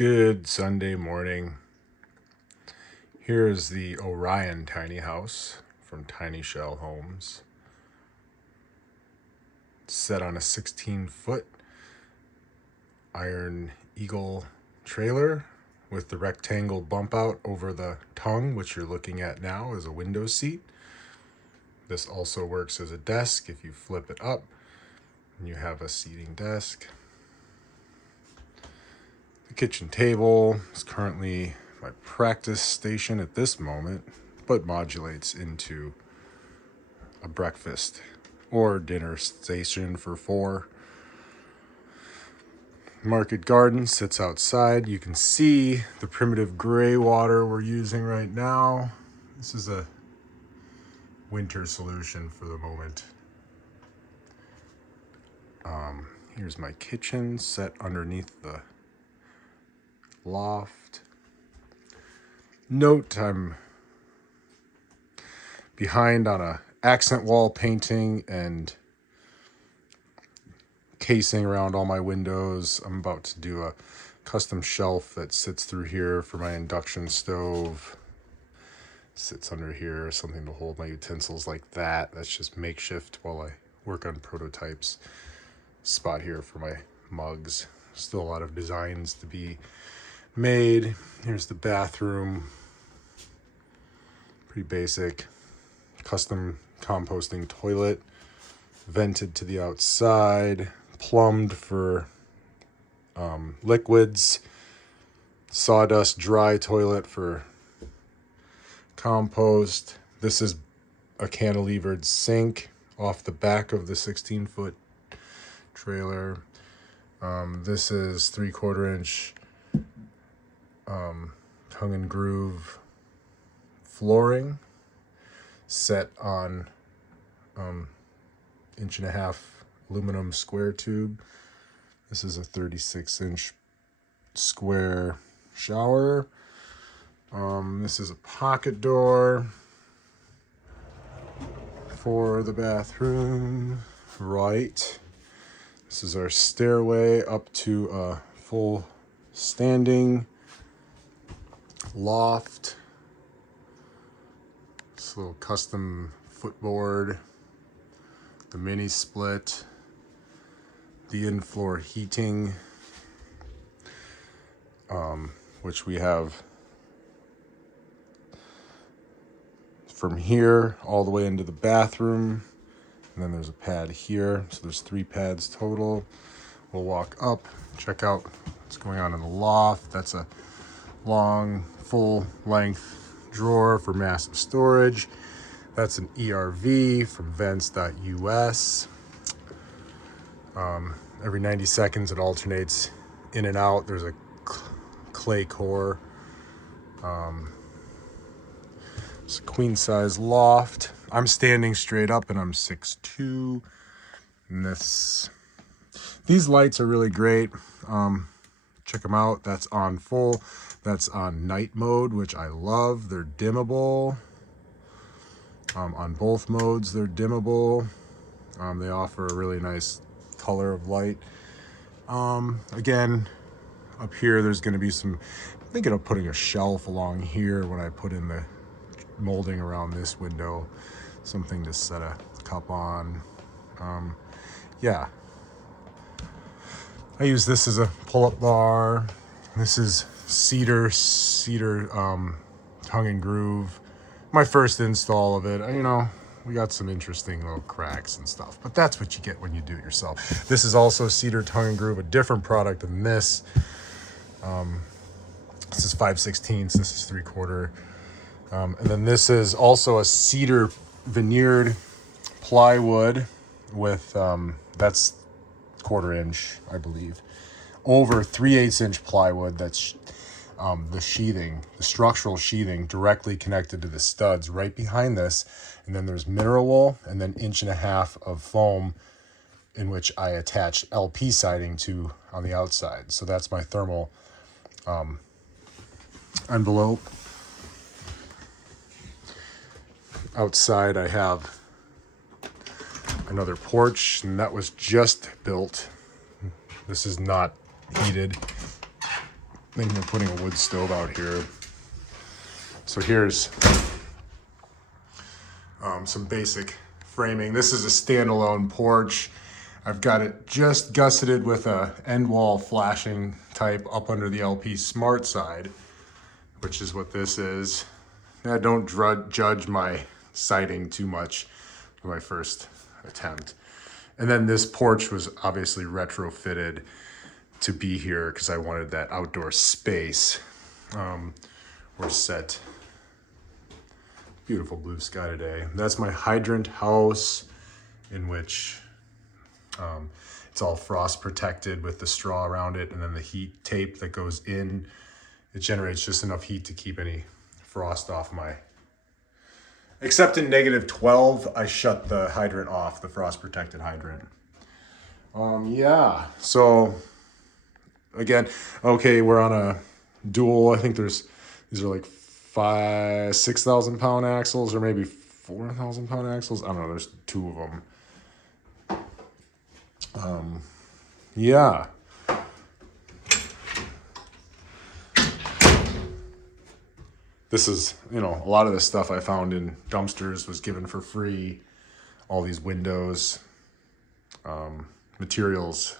Good Sunday morning. Here is the Orion tiny house from Tiny Shell Homes. It's set on a 16-foot Iron Eagle trailer with the rectangle bump out over the tongue, which you're looking at now as a window seat. This also works as a desk if you flip it up and you have a seating desk. The kitchen table is currently my practice station at this moment, but modulates into a breakfast or dinner station for 4. Market garden sits outside. You can see the primitive gray water we're using right now. This is a winter solution for the moment. Here's my kitchen set underneath the loft. Note I'm behind on a accent wall painting and casing around all my windows. I'm about to do a custom shelf that sits through here for my induction stove. Sits under here, something to hold my utensils like that. That's just makeshift while I work on prototypes. Spot here for my mugs. Still a lot of designs to be made. Here's the bathroom. Pretty basic. Custom composting toilet. Vented to the outside. Plumbed for liquids. Sawdust dry toilet for compost. This is a cantilevered sink off the back of the 16-foot trailer. This is 3/4 inch tongue and groove flooring set on 1.5 inch aluminum square tube. This is a 36-inch square shower. This is a pocket door for the bathroom. Right. This is our stairway up to a full standing loft. This little custom footboard. The mini split. The in-floor heating, which we have from here all the way into the bathroom. And then there's a pad here. So there's 3 pads total. We'll walk up, check out what's going on in the loft. That's a long, full length drawer for massive storage. That's an ERV from vents.us. Every 90 seconds it alternates in and out. There's a clay core. It's a queen size loft. I'm standing straight up and I'm 6'2". And these lights are really great. Check them out. That's on full. That's on night mode, which I love. They're dimmable. On both modes, they're dimmable. They offer a really nice color of light. Again, up here, there's going to be I'm thinking of putting a shelf along here when I put in the molding around this window. Something to set a cup on. Yeah. I use this as a pull-up bar. This is cedar tongue and groove. My first install of it. We got some interesting little cracks and stuff, but that's what you get when you do it yourself. This is also cedar tongue and groove, a different product than this. This is 5/16. This is 3/4. And then this is also a cedar veneered plywood with, that's 1/4 inch, I believe, over 3/8 inch plywood. That's the sheathing, the structural sheathing directly connected to the studs right behind this. And then there's mineral wool and then 1.5 inches of foam in which I attach LP siding to on the outside. So that's my thermal envelope. Outside I have another porch, and that was just built. This is not heated. thinking of putting a wood stove out here. So here's some basic framing. This is a standalone porch. I've got it just gusseted with a end wall flashing type up under the LP Smart side, which is what this is. Now, don't judge my siding too much for my first attempt. And then this porch was obviously retrofitted to be here because I wanted that outdoor space. We're set. Beautiful blue sky today. That's my hydrant house, in which it's all frost protected with the straw around it, and then the heat tape that goes in. It generates just enough heat to keep any frost off my... Except in -12, I shut the hydrant off, the frost protected hydrant. Yeah, so again, okay, we're on a dual. I think these are like 6,000 pound axles, or maybe 4,000 pound axles. I don't know, there's 2 of them. Yeah. This is, a lot of this stuff I found in dumpsters was given for free. All these windows, materials.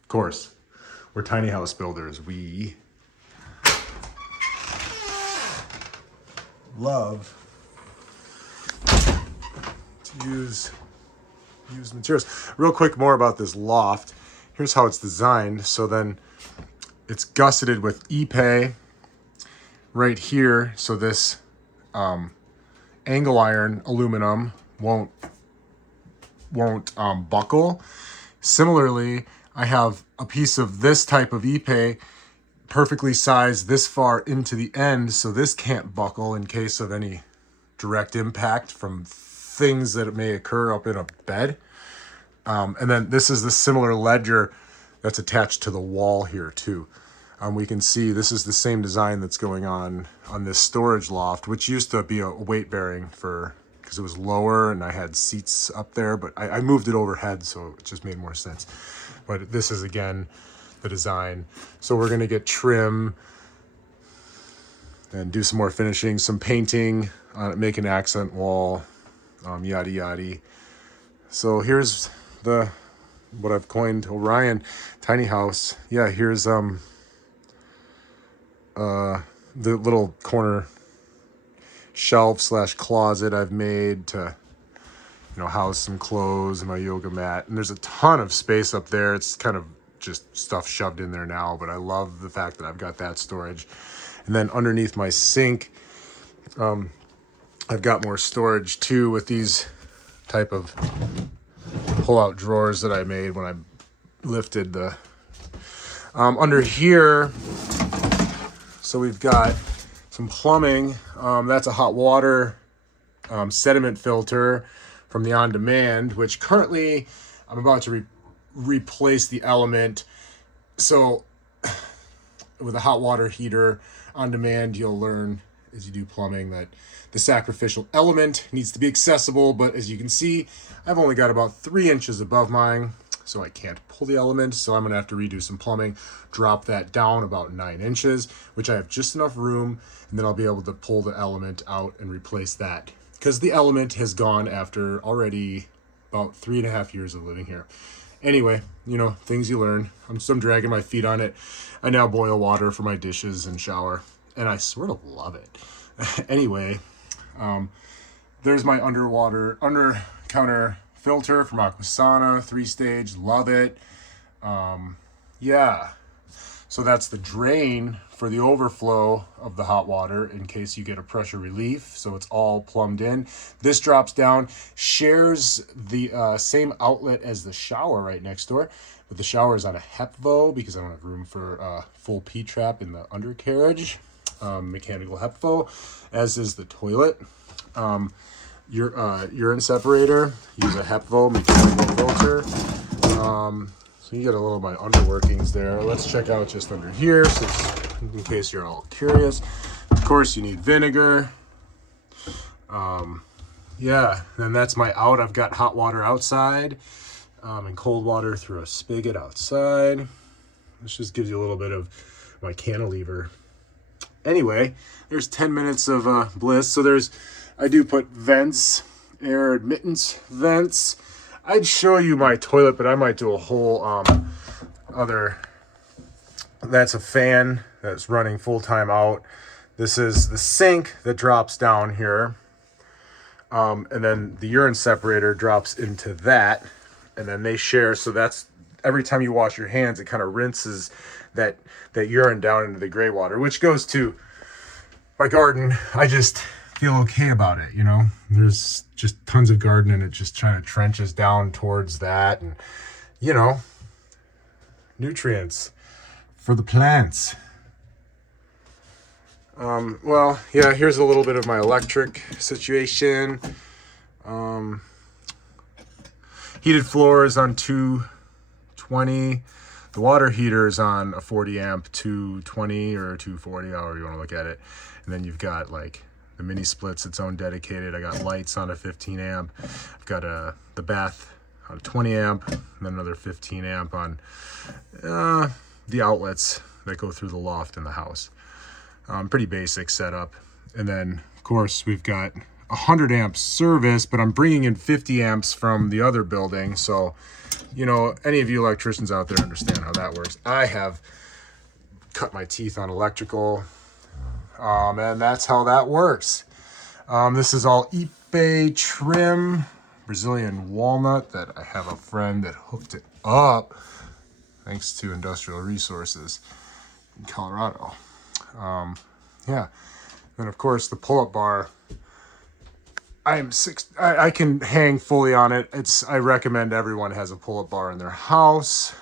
Of course, we're tiny house builders. We love to use materials. Real quick more about this loft. Here's how it's designed. So then it's gusseted with Ipe right here. So this angle iron aluminum won't buckle. Similarly, I have a piece of this type of Ipe perfectly sized this far into the end, so this can't buckle in case of any direct impact from things that may occur up in a bed. And then this is the similar ledger that's attached to the wall here too. We can see this is the same design that's going on this storage loft, which used to be a weight bearing because it was lower and I had seats up there, but I moved it overhead, so it just made more sense. But this is, again, the design. So we're gonna get trim and do some more finishing, some painting, make an accent wall, yada yada. So here's what I've coined Orion tiny house. Yeah, here's the little corner shelf / closet I've made to house some clothes and my yoga mat. And there's a ton of space up there. It's kind of just stuff shoved in there now, but I love the fact that I've got that storage. And then underneath my sink, I've got more storage too with these type of pull-out drawers that I made when I lifted the under here. So we've got some plumbing. That's a hot water sediment filter from the On Demand, which currently I'm about to replace the element. So with a hot water heater On Demand, you'll learn as you do plumbing that the sacrificial element needs to be accessible, but as you can see, I've only got about 3 inches above mine, so I can't pull the element, so I'm gonna have to redo some plumbing, drop that down about 9 inches, which I have just enough room, and then I'll be able to pull the element out and replace that, because the element has gone after already about 3.5 years of living here. Anyway, things you learn. I'm dragging my feet on it. I now boil water for my dishes and shower, and I sort of love it. Anyway, there's my under counter filter from Aquasana, 3-stage, love it. Yeah, so that's the drain for the overflow of the hot water in case you get a pressure relief. So it's all plumbed in. This drops down, shares the same outlet as the shower right next door, but the shower is on a HEPVO because I don't have room for a full P-trap in the undercarriage. Mechanical HEPVO, as is the toilet. Your urine separator, use a HEPVO mechanical filter. So you get a little of my underworkings there. Let's check out just under here, in case you're all curious. Of course, you need vinegar. Yeah, and that's my out. I've got hot water outside and cold water through a spigot outside. This just gives you a little bit of my cantilever. Anyway, there's 10 minutes of bliss. So I do put vents, air admittance vents. I'd show you my toilet, but I might do a whole other. That's a fan that's running full time out. This is the sink that drops down here. And then the urine separator drops into that. And then they share. So that's every time you wash your hands, it kind of rinses that urine down into the gray water, which goes to my garden. I just feel okay about it, you know. There's just tons of garden and it just kind of trenches down towards that, and you know, nutrients for the plants. Well, yeah, here's a little bit of my electric situation. Heated floors on 220. The water heater is on a 40 amp 220 or 240, however you want to look at it. And then you've got like the mini splits, its own dedicated. I got lights on a 15 amp. I've got the bath on a 20 amp, and then another 15 amp on the outlets that go through the loft in the house. Pretty basic setup. And then of course we've got 100 amp service, but I'm bringing in 50 amps from the other building. So, you know, any of you electricians out there understand how that works. I have cut my teeth on electrical, and that's how that works. This is all Ipe trim, Brazilian walnut that I have a friend that hooked it up thanks to Industrial Resources in Colorado. Yeah. Then of course the pull-up bar, I can hang fully on it. I recommend everyone has a pull-up bar in their house.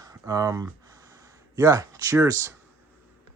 Yeah, cheers.